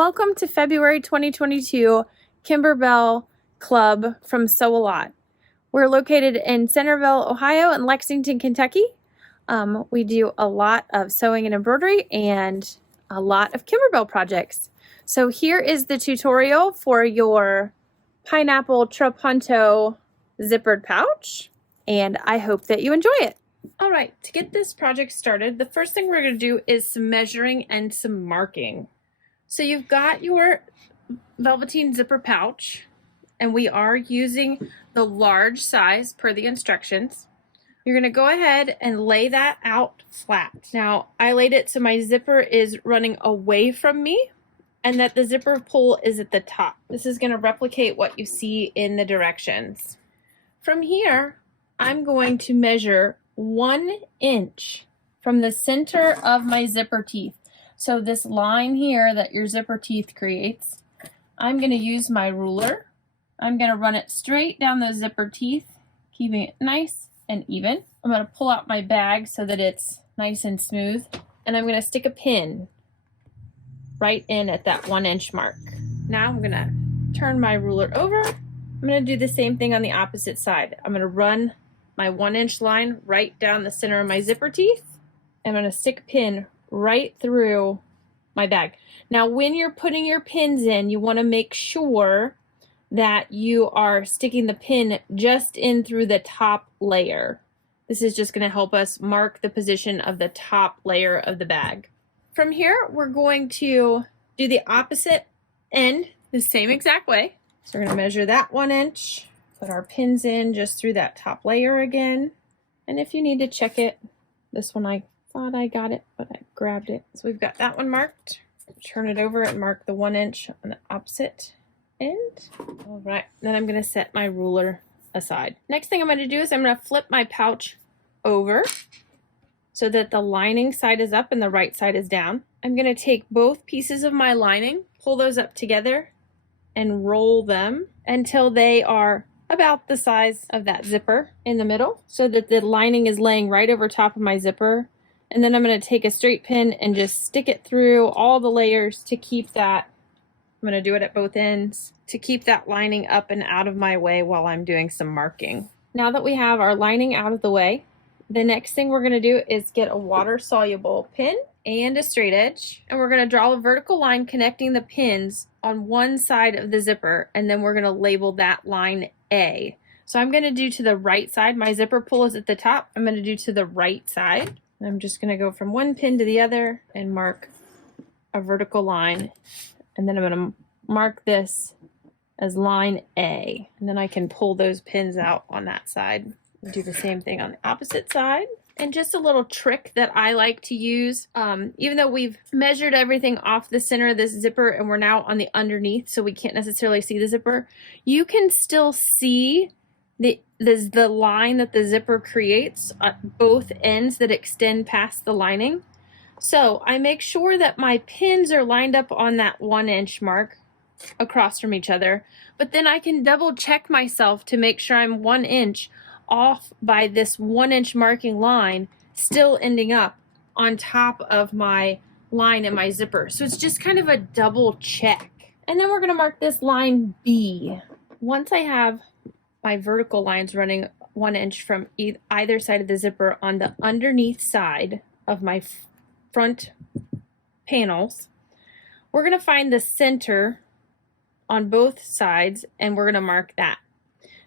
Welcome to February 2022 Kimberbell Klub from Sew A Lot. We're located in Centerville, Ohio and Lexington, Kentucky. We do a lot of sewing and embroidery and a lot of Kimberbell projects. So here is the tutorial for your pineapple Trapunto zippered pouch, and I hope that you enjoy it. All right, to get this project started, the first thing we're going to do is some measuring and some marking. So you've got your velveteen zipper pouch, and we are using the large size per the instructions. You're going to go ahead and lay that out flat. Now, I laid it so my zipper is running away from me and that the zipper pull is at the top. This is going to replicate what you see in the directions. From here, I'm going to measure 1 inch from the center of my zipper teeth. So this line here that your zipper teeth creates, I'm going to use my ruler. I'm going to run it straight down the zipper teeth, keeping it nice and even. I'm going to pull out my bag so that it's nice and smooth, and I'm going to stick a pin right in at that 1 inch mark. Now I'm going to turn my ruler over. I'm going to do the same thing on the opposite side. I'm going to run my 1 inch line right down the center of my zipper teeth. I'm going to stick a pin right through my bag. Now, when you're putting your pins in, you want to make sure that you are sticking the pin just in through the top layer. This is just going to help us mark the position of the top layer of the bag. From here, we're going to do the opposite end the same exact way. So we're going to measure that 1 inch, put our pins in just through that top layer again. And if you need to check it, this one I thought I got it, but I grabbed it. So we've got that one marked. Turn it over and mark the 1 inch on the opposite end. All right, then I'm going to set my ruler aside. Next thing I'm going to do is I'm going to flip my pouch over so that the lining side is up and the right side is down. I'm going to take both pieces of my lining, pull those up together, and roll them until they are about the size of that zipper in the middle, so that the lining is laying right over top of my zipper. And then I'm going to take a straight pin and just stick it through all the layers to keep that, I'm going to do it at both ends, to keep that lining up and out of my way while I'm doing some marking. Now that we have our lining out of the way, the next thing we're going to do is get a water-soluble pin and a straight edge, and we're going to draw a vertical line connecting the pins on one side of the zipper, and then we're going to label that line A. So I'm going to do to the right side. My zipper pull is at the top. I'm going to do to the right side. I'm just going to go from one pin to the other and mark a vertical line, and then I'm going to mark this as line A, and then I can pull those pins out on that side. Do the same thing on the opposite side. And just a little trick that I like to use, even though we've measured everything off the center of this zipper and we're now on the underneath, so we can't necessarily see the zipper, you can still see the line that the zipper creates at both ends that extend past the lining. So I make sure that my pins are lined up on that 1 inch mark across from each other, but then I can double check myself to make sure I'm 1 inch off by this 1 inch marking line, still ending up on top of my line in my zipper. So it's just kind of a double check. And then we're going to mark this line B. Once I have my vertical lines running 1 inch from either side of the zipper on the underneath side of my front panels, we're going to find the center on both sides and we're going to mark that.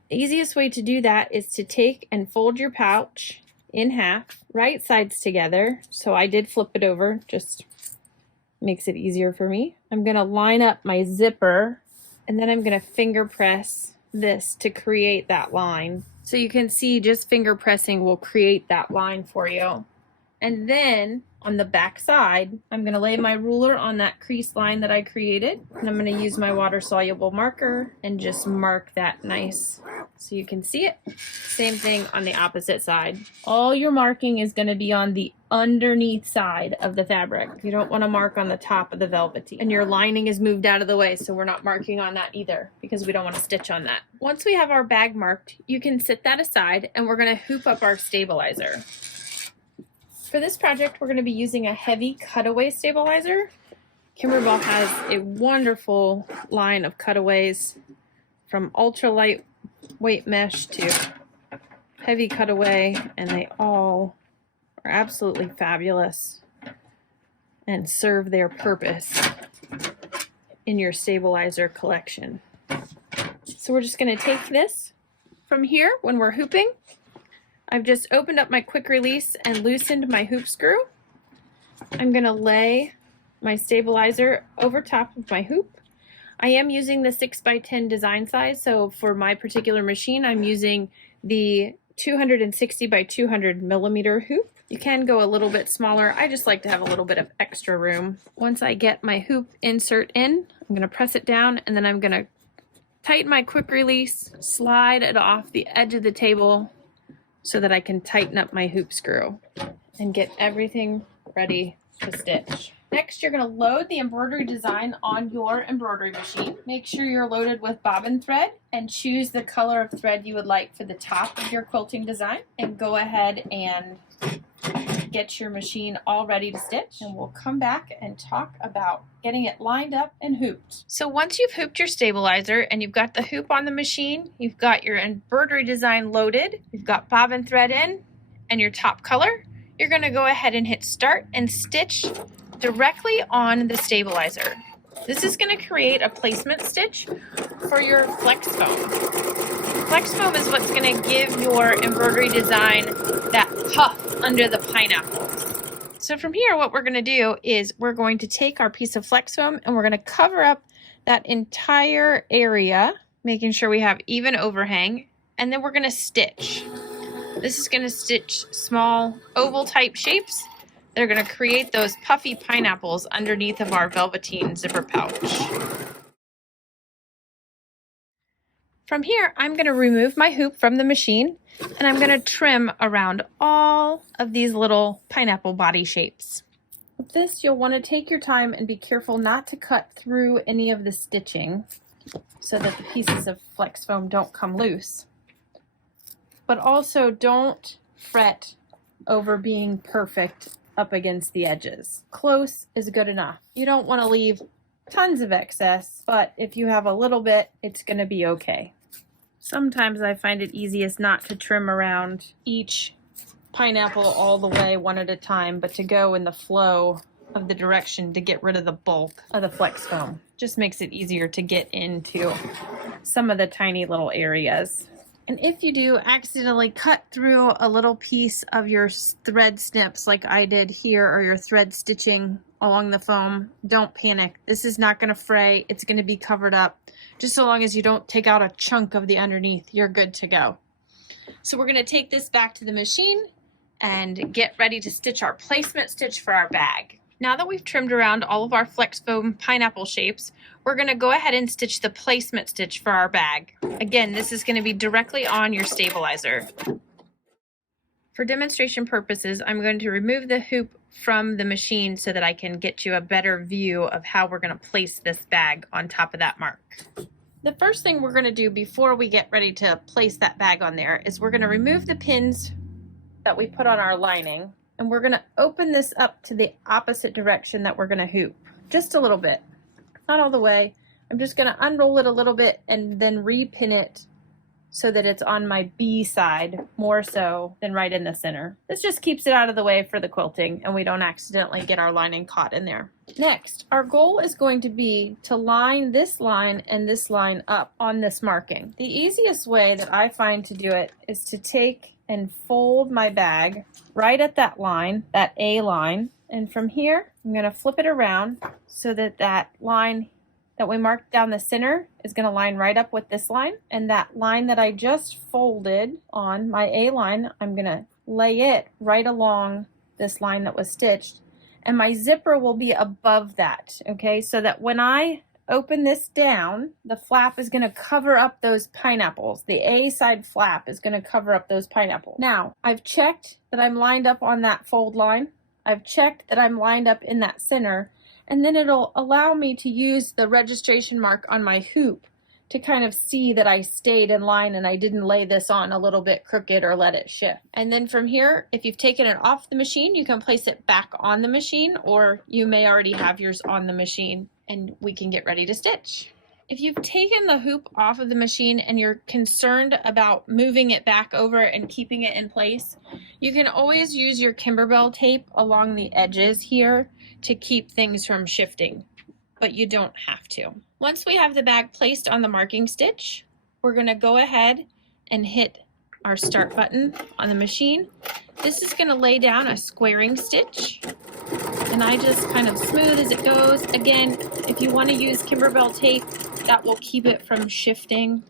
The easiest way to do that is to take and fold your pouch in half, right sides together. So I did flip it over, just makes it easier for me. I'm going to line up my zipper, and then I'm going to finger press this to create that line. So you can see just finger pressing will create that line for you. And then on the back side, I'm going to lay my ruler on that crease line that I created, and I'm going to use my water-soluble marker and just mark that nice so you can see it. Same thing on the opposite side. All your marking is going to be on the underneath side of the fabric. You don't want to mark on the top of the velveteen. And your lining is moved out of the way, so we're not marking on that either because we don't want to stitch on that. Once we have our bag marked, you can set that aside, and we're going to hoop up our stabilizer. For this project, we're going to be using a heavy cutaway stabilizer. Kimberbell has a wonderful line of cutaways from ultra lightweight mesh to heavy cutaway, and they all are absolutely fabulous and serve their purpose in your stabilizer collection. So we're just going to take this from here when we're hooping. I've just opened up my quick release and loosened my hoop screw. I'm going to lay my stabilizer over top of my hoop. I am using the 6x10 design size, so for my particular machine I'm using the 260 by 200 millimeter hoop. You can go a little bit smaller. I just like to have a little bit of extra room. Once I get my hoop insert in, I'm going to press it down, and then I'm going to tighten my quick release, slide it off the edge of the table so that I can tighten up my hoop screw and get everything ready to stitch. Next, you're going to load the embroidery design on your embroidery machine. Make sure you're loaded with bobbin thread and choose the color of thread you would like for the top of your quilting design, and go ahead and get your machine all ready to stitch, and we'll come back and talk about getting it lined up and hooped. So once you've hooped your stabilizer and you've got the hoop on the machine, you've got your embroidery design loaded, you've got bobbin thread in and your top color, you're going to go ahead and hit start and stitch directly on the stabilizer. This is going to create a placement stitch for your flex foam. Flex foam is what's going to give your embroidery design that puff under the pineapples. So from here, what we're going to do is we're going to take our piece of flex foam and we're going to cover up that entire area, making sure we have even overhang, and then we're going to stitch. This is going to stitch small oval type shapes. They're going to create those puffy pineapples underneath of our velveteen zipper pouch. From here, I'm going to remove my hoop from the machine, and I'm going to trim around all of these little pineapple body shapes. With this, you'll want to take your time and be careful not to cut through any of the stitching so that the pieces of flex foam don't come loose. But also don't fret over being perfect up against the edges. Close is good enough. You don't want to leave tons of excess, but if you have a little bit, it's going to be okay. Sometimes I find it easiest not to trim around each pineapple all the way one at a time, but to go in the flow of the direction to get rid of the bulk of the flex foam. Just makes it easier to get into some of the tiny little areas. And if you do accidentally cut through a little piece of your thread snips like I did here, or your thread stitching along the foam, don't panic. This is not going to fray. It's going to be covered up. Just so long as you don't take out a chunk of the underneath, you're good to go. So we're going to take this back to the machine and get ready to stitch our placement stitch for our bag. Now that we've trimmed around all of our flex foam pineapple shapes, we're going to go ahead and stitch the placement stitch for our bag. Again, this is going to be directly on your stabilizer. For demonstration purposes, I'm going to remove the hoop from the machine so that I can get you a better view of how we're going to place this bag on top of that mark. The first thing we're going to do before we get ready to place that bag on there is we're going to remove the pins that we put on our lining, and we're going to open this up to the opposite direction that we're going to hoop. Just a little bit. Not all the way. I'm just going to unroll it a little bit and then repin it so that it's on my B side more so than right in the center. This just keeps it out of the way for the quilting and we don't accidentally get our lining caught in there. Next, our goal is going to be to line this line and this line up on this marking. The easiest way that I find to do it is to take and fold my bag right at that line, that A line, and from here I'm going to flip it around so that that line that we marked down the center is going to line right up with this line, and that line that I just folded on my A line, I'm going to lay it right along this line that was stitched, and my zipper will be above that, okay, so that when I open this down, the flap is going to cover up those pineapples. The A side flap is going to cover up those pineapples. Now, I've checked that I'm lined up on that fold line. I've checked that I'm lined up in that center, and then it'll allow me to use the registration mark on my hoop to kind of see that I stayed in line and I didn't lay this on a little bit crooked or let it shift. And then from here, if you've taken it off the machine, you can place it back on the machine, or you may already have yours on the machine and we can get ready to stitch. If you've taken the hoop off of the machine and you're concerned about moving it back over and keeping it in place, you can always use your Kimberbell tape along the edges here to keep things from shifting, but you don't have to. Once we have the bag placed on the marking stitch, we're going to go ahead and hit our start button on the machine. This is going to lay down a squaring stitch, and I just kind of smooth as it goes. Again, if you want to use Kimberbell tape, that will keep it from shifting.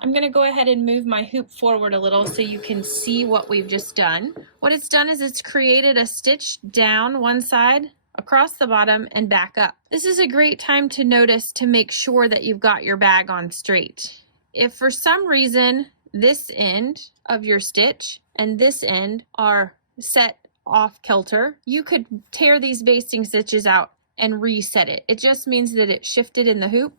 I'm going to go ahead and move my hoop forward a little so you can see what we've just done. What it's done is it's created a stitch down one side, across the bottom, and back up. This is a great time to notice to make sure that you've got your bag on straight. If for some reason this end of your stitch and this end are set off kilter, you could tear these basting stitches out and reset it. It just means that it shifted in the hoop,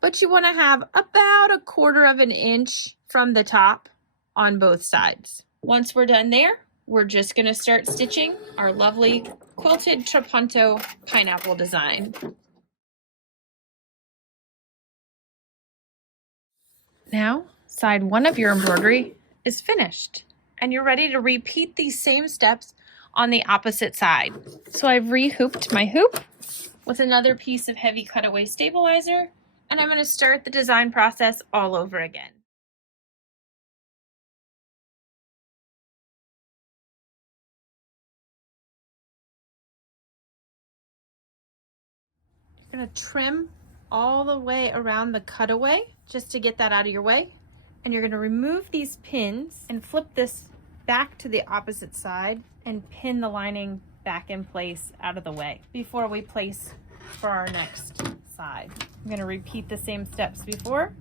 but you want to have about 1/4 of an inch from the top on both sides. Once we're done there, we're just going to start stitching our lovely quilted Trapunto pineapple design. Now, side 1 of your embroidery is finished, and you're ready to repeat these same steps on the opposite side. So I've re-hooped my hoop with another piece of heavy cutaway stabilizer, and I'm going to start the design process all over again. You're going to trim all the way around the cutaway just to get that out of your way. And you're going to remove these pins and flip this back to the opposite side and pin the lining back in place out of the way before we place for our next side. I'm going to repeat the same steps before.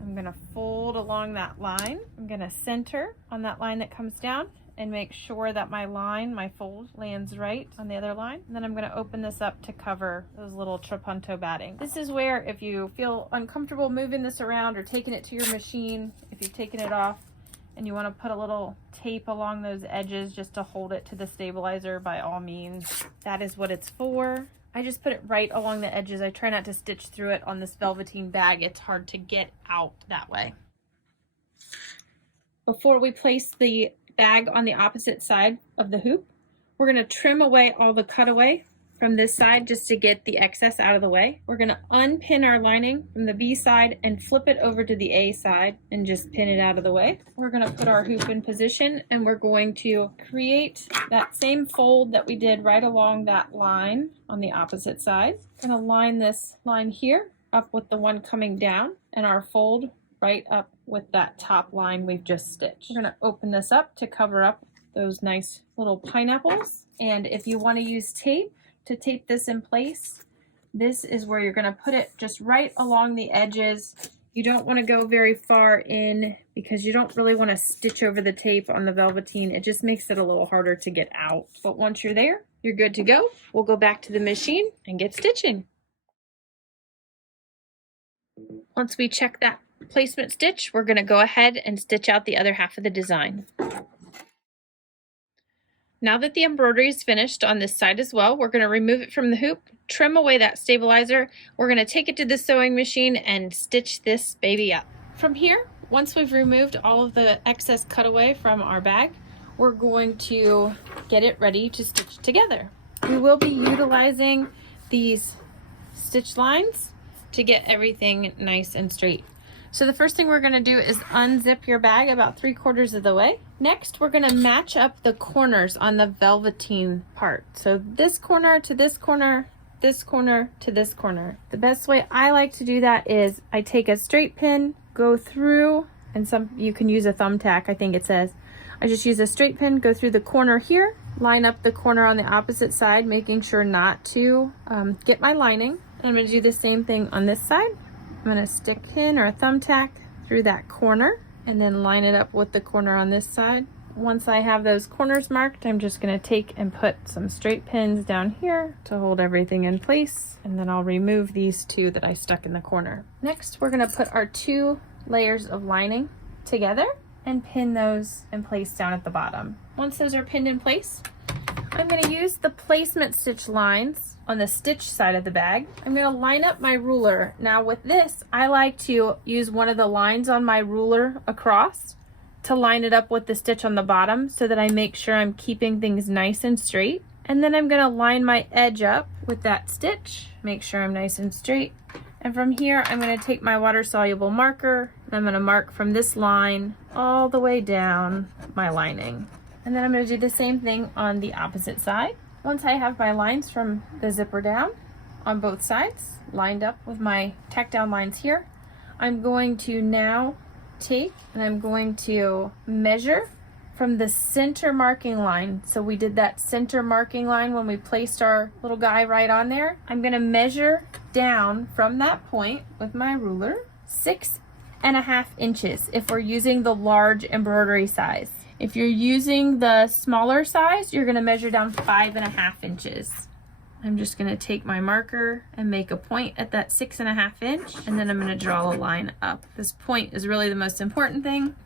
I'm going to fold along that line. I'm going to center on that line that comes down and make sure that my line, my fold, lands right on the other line. And then I'm going to open this up to cover those little Trapunto batting. This is where, if you feel uncomfortable moving this around or taking it to your machine, if you've taken it off and you want to put a little tape along those edges just to hold it to the stabilizer, by all means, that is what it's for. I just put it right along the edges. I try not to stitch through it on this velveteen bag. It's hard to get out that way. Before we place the bag on the opposite side of the hoop, we're going to trim away all the cutaway from this side just to get the excess out of the way. We're going to unpin our lining from the B side and flip it over to the A side and just pin it out of the way. We're going to put our hoop in position, and we're going to create that same fold that we did right along that line on the opposite side. I'm going to line this line here up with the one coming down, and our fold right up with that top line we've just stitched. We're going to open this up to cover up those nice little pineapples. And if you want to use tape to tape this in place, this is where you're going to put it, just right along the edges. You don't want to go very far in because you don't really want to stitch over the tape on the velveteen. It just makes it a little harder to get out. But once you're there, you're good to go. We'll go back to the machine and get stitching. Once we check that placement stitch, we're going to go ahead and stitch out the other half of the design. Now that the embroidery is finished on this side as well, we're going to remove it from the hoop, trim away that stabilizer. We're going to take it to the sewing machine and stitch this baby up. From here, once we've removed all of the excess cutaway from our bag, we're going to get it ready to stitch together. We will be utilizing these stitch lines to get everything nice and straight. So the first thing we're going to do is unzip your bag about 3/4 of the way. Next, we're going to match up the corners on the velveteen part. So this corner to this corner, this corner to this corner. The best way I like to do that is I take a straight pin, go through, and you can use a thumbtack, I think it says. I just use a straight pin, go through the corner here, line up the corner on the opposite side, making sure not to get my lining. And I'm going to do the same thing on this side. I'm going to stick pin or a thumbtack through that corner and then line it up with the corner on this side Once I have those corners marked, I'm just going to take and put some straight pins down here to hold everything in place, and then I'll remove these two that I stuck in the corner. Next, we're going to put our 2 layers of lining together and pin those in place down at the bottom. Once those are pinned in place, I'm going to use the placement stitch lines on the stitch side of the bag. I'm going to line up my ruler. Now with this, I like to use one of the lines on my ruler across to line it up with the stitch on the bottom so that I make sure I'm keeping things nice and straight. And then I'm going to line my edge up with that stitch, make sure I'm nice and straight. And from here, I'm going to take my water-soluble marker and I'm going to mark from this line all the way down my lining. And then I'm going to do the same thing on the opposite side. Once I have my lines from the zipper down on both sides, lined up with my tack down lines here, I'm going to now take and I'm going to measure from the center marking line. So we did that center marking line when we placed our little guy right on there. I'm going to measure down from that point with my ruler 6.5 inches if we're using the large embroidery size. If you're using the smaller size, you're going to measure down 5.5 inches. I'm just going to take my marker and make a point at that 6.5 inch, and then I'm going to draw a line up. This point is really the most important thing,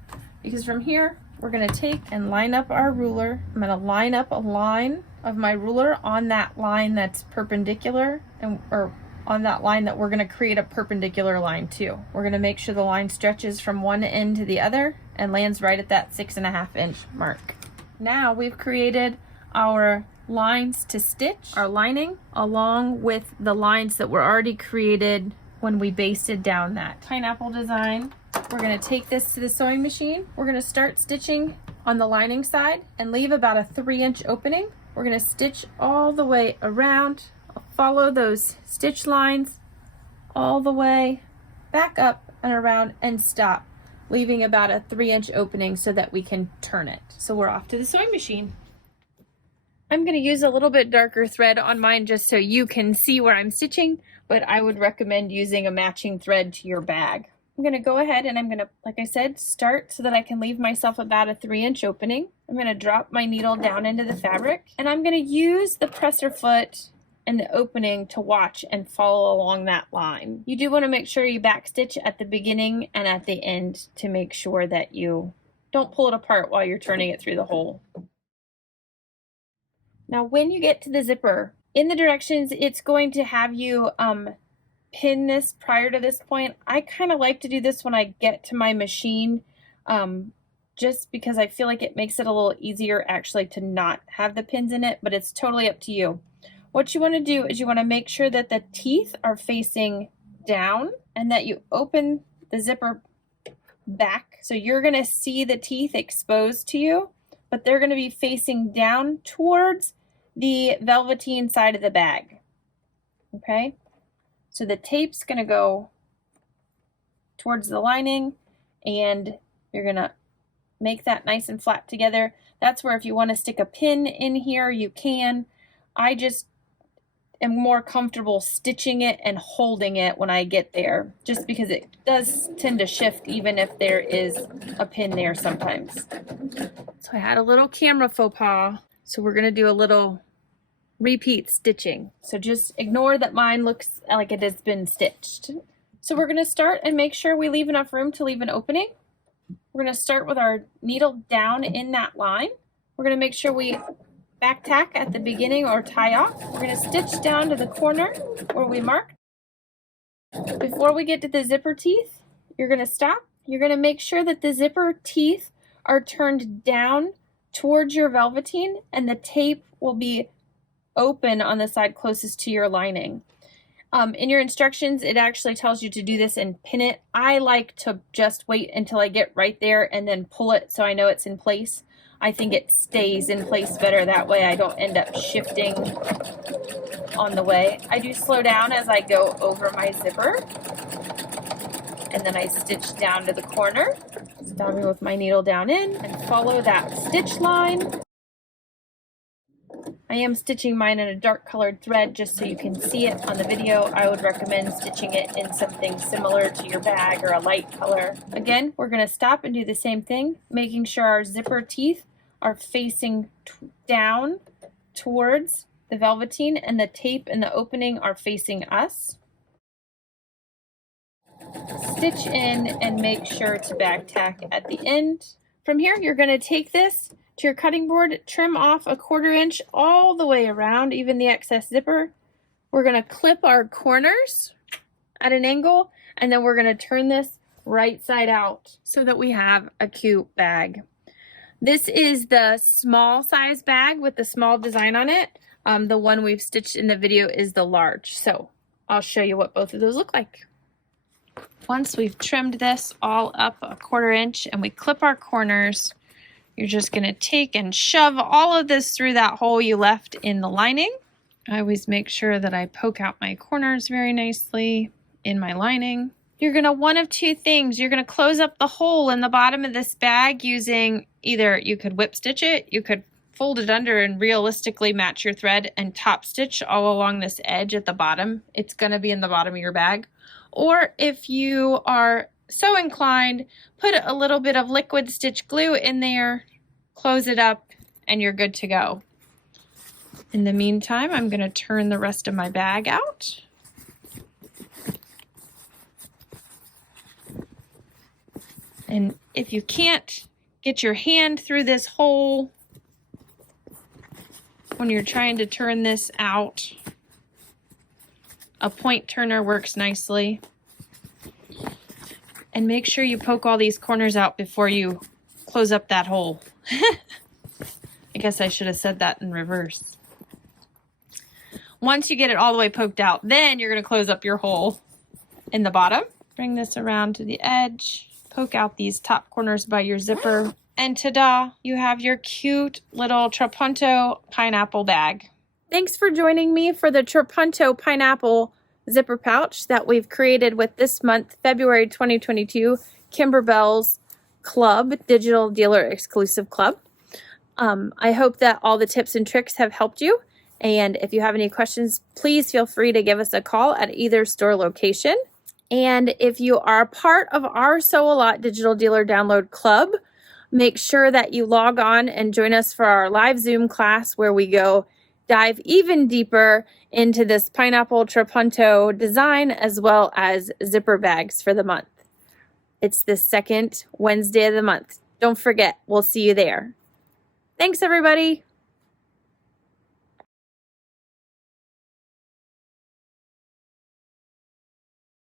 because from here we're going to take and line up our ruler. I'm going to line up a line of my ruler on that line that's perpendicular, or on that line that we're going to create a perpendicular line to. We're going to make sure the line stretches from one end to the other and lands right at that 6.5 inch mark. Now we've created our lines to stitch our lining along with the lines that were already created when we basted down that pineapple design. We're going to take this to the sewing machine. We're going to start stitching on the lining side and leave about a 3-inch opening. We're going to stitch all the way around. I'll follow those stitch lines all the way back up and around and stop, leaving about a 3-inch opening so that we can turn it. So we're off to the sewing machine. I'm going to use a little bit darker thread on mine just so you can see where I'm stitching, but I would recommend using a matching thread to your bag. I'm going to go ahead and I'm going to, like I said, start so that I can leave myself about a 3-inch opening. I'm going to drop my needle down into the fabric, and I'm going to use the presser foot and the opening to watch and follow along that line. You do want to make sure you backstitch at the beginning and at the end to make sure that you don't pull it apart while you're turning it through the hole. Now when you get to the zipper, in the directions it's going to have you pin this prior to this point. I kind of like to do this when I get to my machine, just because I feel like it makes it a little easier actually to not have the pins in it, but it's totally up to you. What you want to do is you want to make sure that the teeth are facing down and that you open the zipper back. So you're going to see the teeth exposed to you, but they're going to be facing down towards the velveteen side of the bag. Okay? So the tape's going to go towards the lining, and you're going to make that nice and flat together. That's where if you want to stick a pin in here, you can. I just am more comfortable stitching it and holding it when I get there, just because it does tend to shift even if there is a pin there sometimes. So I had a little camera faux pas, so we're going to do a little repeat stitching. So just ignore that mine looks like it has been stitched. So we're going to start and make sure we leave enough room to leave an opening. We're going to start with our needle down in that line. We're going to make sure we back tack at the beginning or tie off. We're going to stitch down to the corner where we marked. Before we get to the zipper teeth, you're going to stop. You're going to make sure that the zipper teeth are turned down towards your velveteen and the tape will be open on the side closest to your lining. In your instructions, it actually tells you to do this and pin it. I like to just wait until I get right there and then pull it so I know it's in place. I think it stays in place better that way. I don't end up shifting on the way. I do slow down as I go over my zipper, and then I stitch down to the corner, stopping with my needle down in, and follow that stitch line. I am stitching mine in a dark colored thread just so you can see it on the video. I would recommend stitching it in something similar to your bag or a light color. Again, we're going to stop and do the same thing, making sure our zipper teeth are facing down towards the velveteen, and the tape and the opening are facing us. Stitch in and make sure to back tack at the end. From here, you're going to take this to your cutting board, trim off a 1/4 inch all the way around, even the excess zipper. We're going to clip our corners at an angle, and then we're going to turn this right side out so that we have a cute bag. This is the small size bag with the small design on it. The one we've stitched in the video is the large. So I'll show you what both of those look like. Once we've trimmed this all up a 1/4 inch and we clip our corners, you're just going to take and shove all of this through that hole you left in the lining. I always make sure that I poke out my corners very nicely in my lining. You're going to one of two things. You're going to close up the hole in the bottom of this bag using either you could whip stitch it, you could fold it under and realistically match your thread and top stitch all along this edge at the bottom. It's going to be in the bottom of your bag. Or if you are so inclined, put a little bit of liquid stitch glue in there, close it up, and you're good to go. In the meantime, I'm going to turn the rest of my bag out. And if you can't get your hand through this hole when you're trying to turn this out, a point turner works nicely. And make sure you poke all these corners out before you close up that hole. I guess I should have said that in reverse. Once you get it all the way poked out, then you're going to close up your hole in the bottom. Bring this around to the edge. Poke out these top corners by your zipper. And ta-da, you have your cute little Trapunto pineapple bag. Thanks for joining me for the Trapunto pineapple zipper pouch that we've created with this month, February 2022, Kimberbell's Klub, Digital Dealer Exclusive Club. I hope that all the tips and tricks have helped you. And if you have any questions, please feel free to give us a call at either store location. And if you are part of our Sew a Lot Digital Dealer Download Club, make sure that you log on and join us for our live Zoom class where we go dive even deeper into this pineapple Trapunto design as well as zipper bags for the month. It's the second Wednesday of the month. Don't forget, we'll see you there. Thanks, everybody.